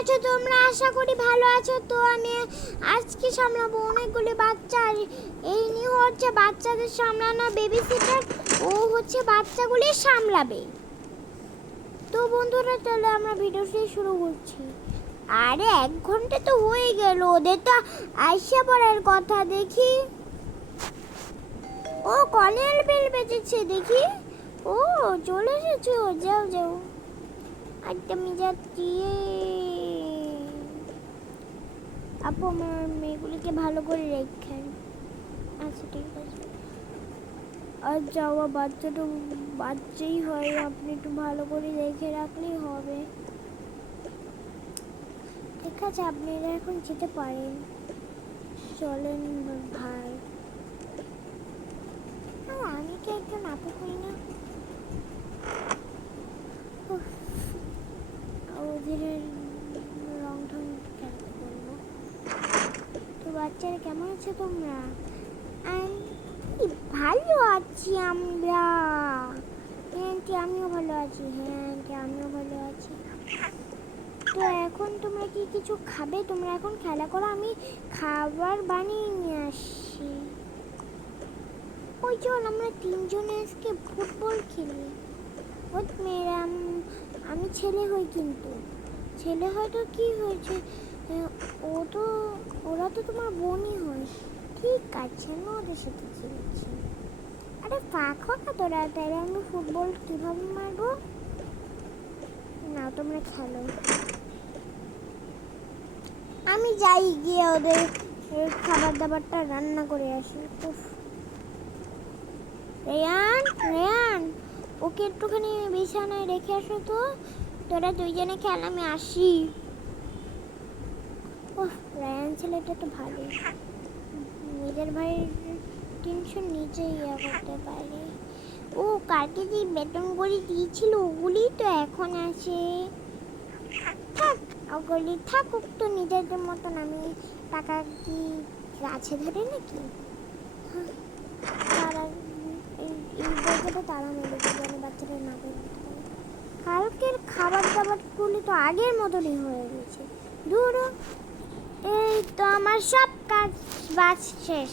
আছো তোমরা? আশা করি ভালো আছো। তো আমি আজকে সামলাবো অনেকগুলি বাচ্চা। এই নিয়ে হচ্ছে বাচ্চাদের সামলানো বেবি সিটার, ও হচ্ছে বাচ্চাগুলি সামলাবে। তো বন্ধুরা চলো আমরা ভিডিওটি শুরু করছি। আরে 1 ঘন্টা তো হয়ে গেল, ওদের তো আইসা পড়ার কথা। দেখি, ও কলের বেল বেজেছে, দেখি। ও চলে এসেছো, যাও যাও। আচ্ছা আমি যাচ্ছি। আপু আমার মেয়েগুলিকে ভালো করে রেখেন। আচ্ছা ঠিক আছে। আর যাওয়া বাচ্চাটা বাচ্চাই হয়, আপনি একটু ভালো করে রেখে রাখলেই হবে। ঠিক আছে, আপনারা এখন যেতে পারেন। চলেন ভাই। আমি কি একজন আপু করি না? ওদের রং ঢং খেলতে বলবো। তো বাচ্চারা কেমন আছে তোমরা? ভালো আছি আমরা। হ্যাঁ আন্টি আমিও ভালো আছি। হ্যাঁ আন্টি আমিও ভালো আছি। তো এখন তোমরা কি কিছু খাবে? তোমরা এখন খেলা করো, আমি খাবার বানিয়ে নিয়ে আসছি। ওই চল আমরা 3জনে আজকে ফুটবল খেলি। ওই মেয়েরা, আমি ছেলে হই, কিন্তু ছেলে হয়তো কি হয়েছে, ওরা তো তোমার বোনই হয়। ঠিক আছে, আমি ওদের সাথে খেলছি। আরে ফাঁক হোক না তোরা, তাইলে আমি ফুটবল কিভাবে মারবো? না তোমরা খেলো, আমি যাই গিয়ে ওদের খাবার দাবারটা রান্না করে আসি। রেয়ান রেয়ান, ওকে একটুখানি বিছানায় রেখে আসো তো। তোরা 2জনে খেল, আমি আসি। ওহ রেয়ান ছেলেটা তো ভালো, নিজের ভাইয়ের টেনশন নিজেই করতে পারে। ও কালকে যে বেতনগুলি দিয়েছিল ওগুলি তো এখন আছে। থাক ওগুলি থাকুক তো নিজেদের মতন। আমি টাকা কি গাছে ধরে নাকি? তারা এই বইটা তারা মেরে দেবে, বাচ্চারা না করে। কালকের খাবার দাবারগুলি তো আগের মতনই হয়ে গেছে। দূর, এই তো আমার সব কাজ বাজ শেষ।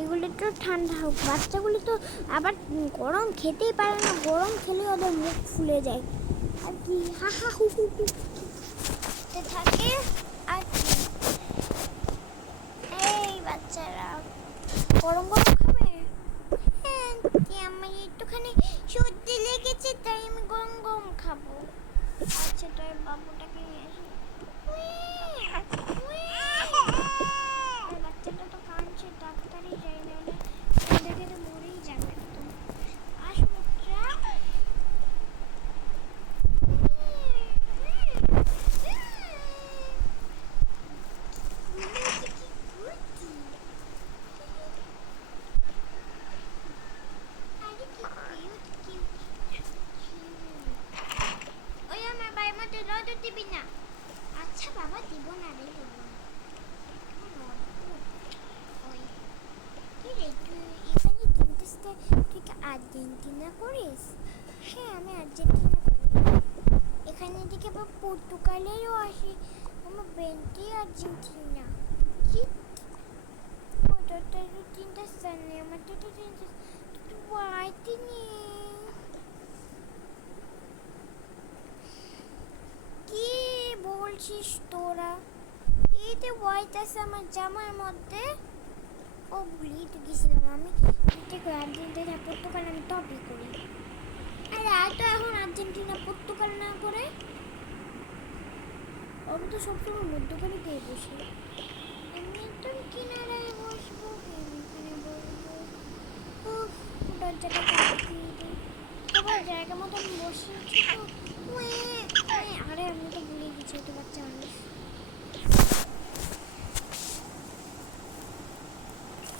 এগুলো একটু ঠান্ডা হোক। বাচ্চাগুলি তো আবার গরম খেতেই পারে না, গরম খেলে ওদের মুখ ফুলে যায় আর কি, হা হা হু হু হু থাকে। আর এই বাচ্চারা গরম গরম খাবে? হ্যাঁ আমার একটুখানি সর্দি লেগেছে, তাই আমি গরম গরম খাবো। আচ্ছা তাই বাবুটাকে নিয়ে আসি। বাচ্চাটা তো কাঁদছে, ডাক্তারই যাই, নাহলে দেখে তো মরেই যাবে একদম। আস বাচ্চা। ওই আমার বাড়ির মধ্যে রোদ দিবি না। আচ্ছা বাবা দিব না রে, দিব না। ওই কি রে তুই এখানে তিনটে, তুই কি আর্জেন্টিনা করিস? হ্যাঁ আমি আর্জেন্টিনা করি। এখানে দিকে আবার পর্তুগালেরও আসে, আমার বেন্টি আর্জেন্টিনা। কি তোর তো 3টে স্থান নেই, আমার তো 3টে হোয়াইটই নেই। কি বলছিস তোরা? এই যে হোয়াইট আছে আমার জামার মধ্যে। ও ভুলিয়ে তো গেছিলাম, আমি আর্জেন্টিনা পর্তুগাল আমি টপই করি। আরে আর তো এখন আর্জেন্টিনা পর্তুগাল না করে আমি তো সবসময় মধ্যখানে পেয়ে বসি। আমি একদম কিনারায় বসবো, এখানে বসবো। দরজাটা লাগিয়ে দিই, সবার জায়গা মতো আমি বসিয়েছি তো। আরে আমি তো ভুলে গেছি, তো বাচ্চা মানুষ।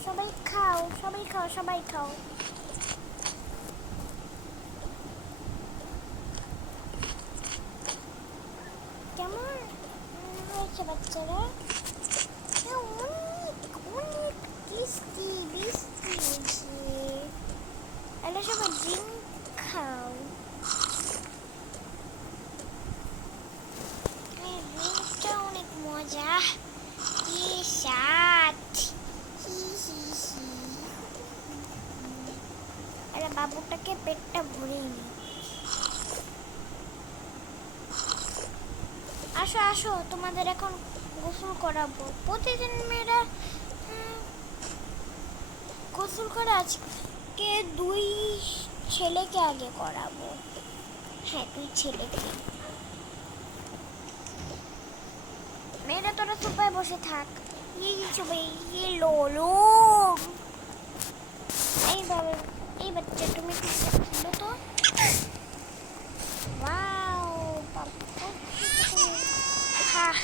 সবাই খাও, সবাই খাও, সবাই খাও। কেমন হয়েছে বাচ্চারা? অনেক অনেক টেস্টি বেস্টি হয়েছে। তাহলে সবাই ডিম খাও। বাবুটাকে পেটটা ভরিয়ে নি। আসো আসো, তোমাদের এখন গোসল করাবো। প্রতিদিন মেয়েরা গোসল করে, আজকে 2 ছেলেকে আগে করাবো। হ্যাঁ, 2 ছেলেকে। মেয়েরা তোরা সোফায় বসে থাক। লোলো এই বাবা, এই বাচ্চা তুমি কি করছিলে তো? ওয়াও বাবা, হ্যাঁ।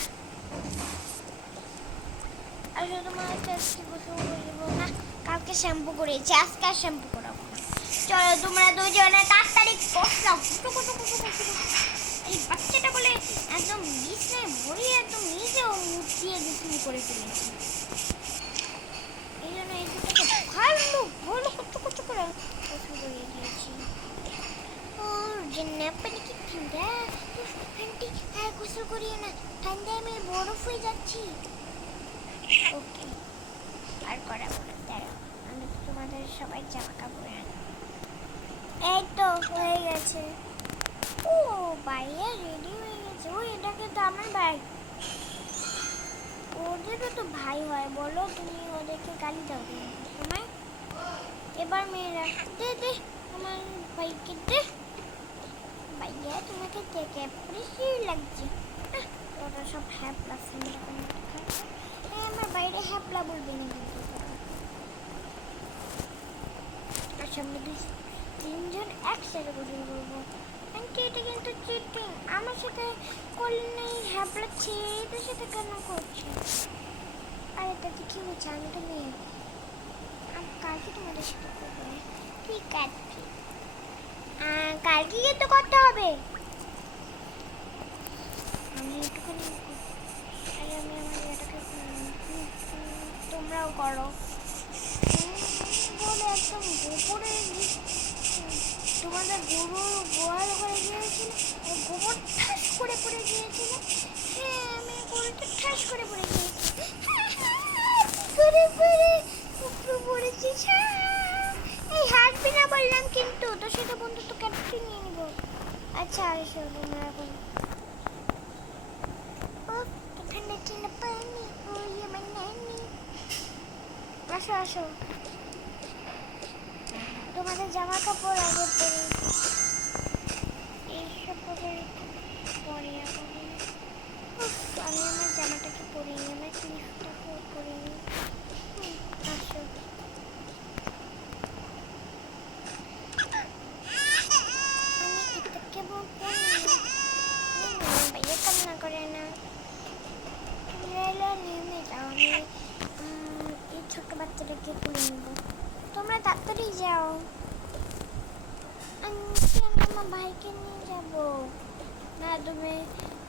আসলে তোমার আজকে গোসল করব না, কালকে শ্যাম্পু করেছি, আজকে আর শ্যাম্পু করাবো না। চলো তোমরা দুজনে তাড়াতাড়ি কষলাও। এই বাচ্চাটা বলে একদম বিছনায় ভরিয়ে একদম নিজেও মুছিয়ে গুছিয়ে করে ফেলেছি। এই জন্য এই দুটোকে ভালো ভালো কত করে গোসল করিয়ে দিয়েছি। ও জন্না পানি কি ঠান্ডা, আন্টি আর গোসল করিয়ে না, ঠান্ডায় আমি বরফ হয়ে যাচ্ছি। ওকে, আর করাবো না, দাঁড়াও আমি তোমাদের সবাই জামা কাপড় আনি। এই তো হয়ে গেছে। ও ভাইয়া রেডি হয়ে গেছে। ও এটা কিন্তু আমার ভাই। ওদেরও তো ভাই হয়, বলো তুমি ওদেরকে গালি দাও সময়। এবার মেয়েরা দে দে আমার ভাইকে দে। ভাইয়া তোমাকে দেখে খুশি লাগছে। ওরা সব হ্যাপলা ফ্রেন্ড, আমার বাইরে হ্যাপলা বলবে না কিন্তু। আচ্ছা আমরা 3জন একসাথে গোসল করবো। আন্টি এটা কিন্তু চিটিং, আমার সাথে করলে নেই, হ্যাপলা ছেলেদের সাথে কেন করছে? আরে তাতে কি হচ্ছে, আমি তো মেয়ে, আমি কালকে তোমাদের সাথে করবো না। ঠিক আছে, কালকে কিন্তু করতে হবে। আমি একটুখানি, আরে আমি আমার এটাকে তোমরাও করো বলে একদম গোবরে তোমাদের গরুর গোয়াল ঘরে গিয়েছিল, গোবর ঠাস করে পড়ে গিয়েছিল। হ্যাঁ আমি গরুটা ঠাস করে পড়ে গিয়েছি, উপরে পড়েছিস। এই হাসবি না বললাম কিন্তু, তোর সাথে বন্ধুত্ব ক্যাপ্টেন নিয়ে নিব। আচ্ছা আসো তোমরা এখন। ও ঠান্ডা ঠান্ডা পানি, ওই আমার নানি। আসো আসো, তোমাদের জামা কাপড় আগে পরে, এইসব পরে এখন আমি আমার জামাটাকে পরে নিই, আমার ক্লিপটাকে পরে নিই। আসো আমি এটাকে পরে নিই, ভাইয়া কান্না করে না। নেমে যাও, আমি এই ছোট্ট বাচ্চাটাকে তুলে নেবো। তোমরা তাড়াতাড়ি যাও, আমি আমার ভাইকে নিয়ে যাব না।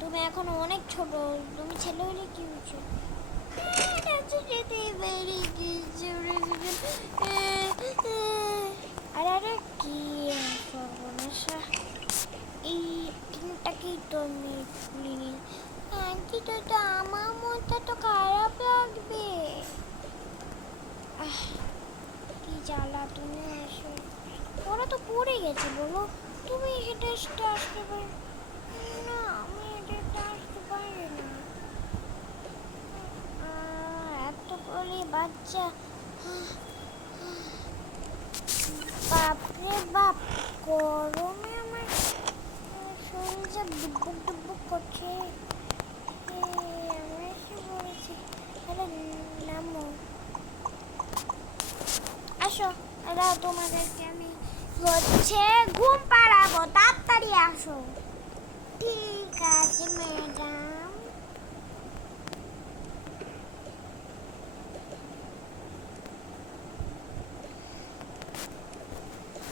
তুমি এখন অনেক ছোট, তুমি ছেলে হলে কি হচ্ছে? আরে আরে কি সর্বনাশা, এই টিনটাকেই তো আমি খুলিনি। আন্টি তো আমার মনটা তো খারাপ লাগবে। কি জ্বালা, তুমি আসো। ওরা তো পড়ে গেছে, বলো তুমি হেঁটে আসতে পারো না? আমি হেঁটে আসতে পারি না, এত করে বাচ্চা। বাপরে বাপ, গরমে আমার শরীর যা ডুবুক ডুবুক করছে। আমরা এসে পড়েছি, তাহলে নামো। আসো, দাও তোমাদেরকে আমি হচ্ছে ঘুম পাড়াবো, তাড়াতাড়ি আসো। ঠিক আছে ম্যাডাম।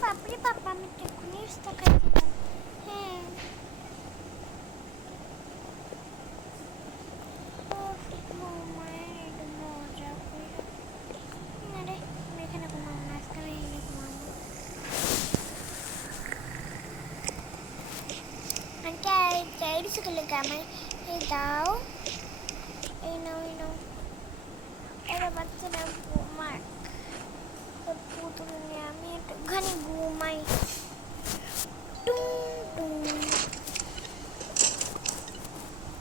বাপরে বাবা, আমি তো এক্ষুনি তাকাই দিলাম। হ্যাঁ মজা করে আরে আমি এখানে ঘুমাবো না, আজকে আমি এখানে ঘুমাবো। আন্টি সকালে আমার এই দাও, এই নাও এই নাও। এরা বাচ্চারা ঘুমাক। পুতুল নিয়ে আমি একটুখানি ঘুমাই। টুং টুং।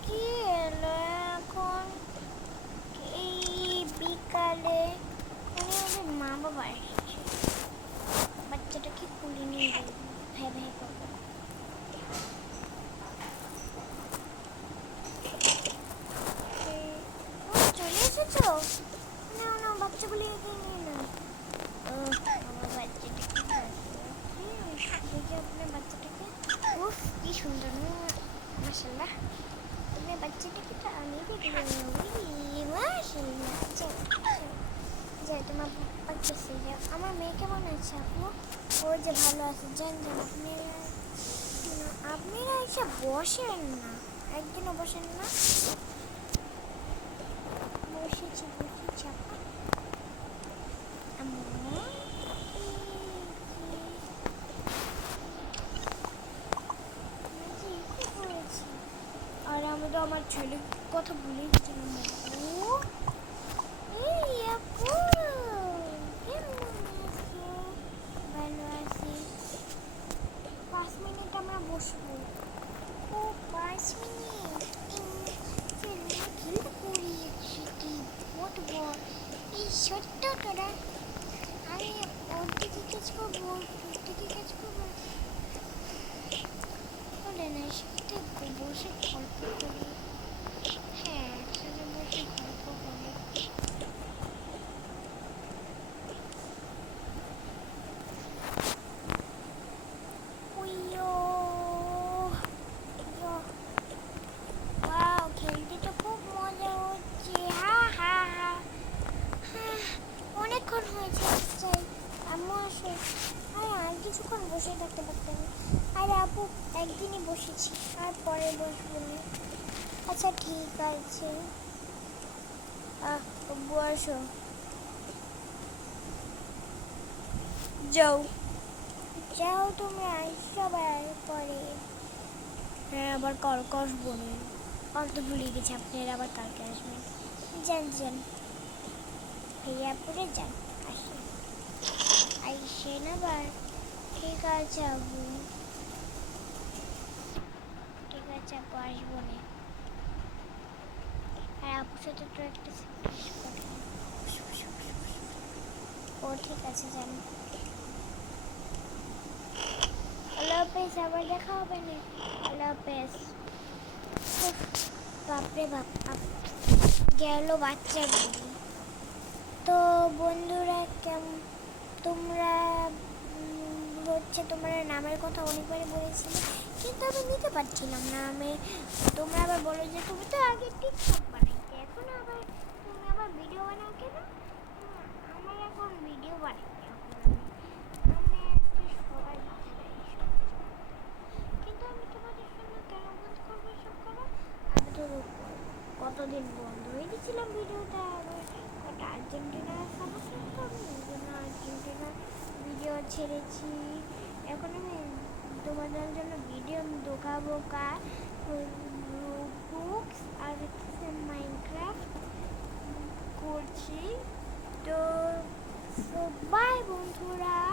কি এলো এখন এই বিকালে? মানে ওদের মা বাবা এসেছে, বাচ্চাটাকে কুলি নিয়ে ভ্যা ভ্যা করবে। চলে এসেছো? না না, বাচ্চাগুলি এগিয়ে নিয়ে না। ও আমার বাচ্চাটাকে দেখি আপনার বাচ্চাটাকে। উফ কি সুন্দর, মাশাআল্লাহ। আপনার বাচ্চাটাকে তো আমি দেখলাম। মাশাআল্লাহ। যাই তোমার পাপ্পা কেসে যাও। আমার মেয়ে কেমন আছে আপু? ও যে ভালো আছে। জান জান আপনারা এসে বসেন না, একদিনও বসেন না। বসেছি আপা। আর আমি তো আমার ছেলের কথা ভুলে গেছিলাম। এই আপু কেমন আছো? ভালো আছি। 5 মিনিট আমরা বসবো। ও 5 মিনিট? খেলতে পড়িয়েছি কি বলবো? এই সত্য তোরা, আমি ওর দিকে কাজ করবো, তোর দিকে কাজ করবো। বলে না সাথে বসে গল্প করি। হ্যাঁ, একসাথে বসে গল্প করি। ওয়াও, খেলতে তো খুব মজা হচ্ছে। হা হা হা। অনেকক্ষণ হয়েছে, চাই আম্মু আসো। আর কিছুক্ষণ বসে থাকতে পারতাম। আরে আপু, একদিনই বসেছি, আর পরে বসবো না। আচ্ছা ঠিক আছে। আব্বু আসো। যাও যাও, তোমরা সবার পরে। হ্যাঁ, আবার কালকে আসবো না। কাল তো ভুলে গেছি, আপনারা আবার কালকে আসবেন। যান যান, ভাইয়া পরে যান, আসেন আইসেন আবার। ঠিক আছে আবু, ঠিক আছে আপু, আসবো না। আর আপুর সাথে তো একটা ও ঠিক আছে, যান। আল্লাহ হাফেজ, আবার দেখা হবে না। আল্লাহ হাফেজ। বাপরে বাপ, গেল বাচ্চাগুলি। তো বন্ধুরা, তোমরা হচ্ছে তোমার নামের কথা অনেকবারই বলেছিলে, কিন্তু আমি নিতে পারছিলাম না। তোমরা আবার বলো যে তুমি তো আগে টিকটক বানাইতে, এখন আবার তুমি আবার ভিডিও বানাও কেন? আমার এখন ভিডিও বানাইতে সবাই মাথায় দেয়। কিন্তু আমি তোমাদের জন্য কেন বন্ধ করবো এসব করা? আমি তো কতদিন বন্ধ হয়ে গেছিলাম ভিডিওটা। আবার একটা আর্জেন্টিনার সমস্যা, তো আমি ওই জন্য আর্জেন্টিনার ভিডিও ছেড়েছি। এখন আমি তোমাদের জন্য ভিডিও দেখাবো রোবলক্স আর মাইনক্রাফট করছি। তো বাই বন্ধুরা।